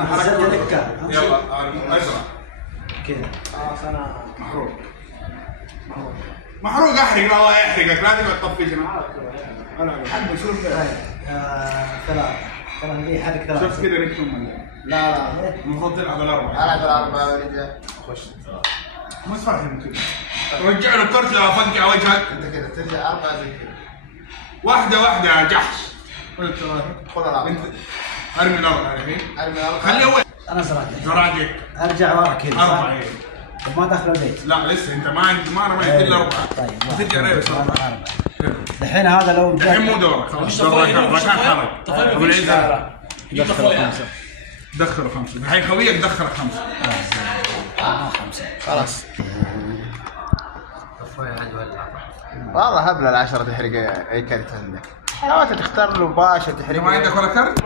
انا حركت دكه. يلا ازرق كذا. خلاص انا محروق محروق. احرق لا الله يحرقك، لا تقعد تطفش. انا حد شوف ثلاثة دي حرك ثلاثة. شوف كذا رجلكم لا المفروض تلعب الاربعه. العب الاربعه يا رجال. خش ما تفهم كذا. رجع له الكرت لا افقع وجهك. انت كذا ترجع اربعه زي كذا. واحده واحده يا جحش. قلت خذ الاربعه. انت ارمي الاربعه الحين. ارمي الاربعه. خليه اول. انا زراعتك. ارجع ورا كذا. اربعه. طب ما داخل البيت. لا لسه انت ما رميت الا اربعه. طيب ترجع ليه بس اربعه. الحين هذا لو الحين مو دورك خلاص. ركان حرج. ابو العز دخلوا خمسه. الحين خويك دخل خمسه. خمسة. خلاص. والله هبل العشرة تحرق اي كرت عندك. حاولت تختار له باشا تحرق. ما عندك ولا كرت؟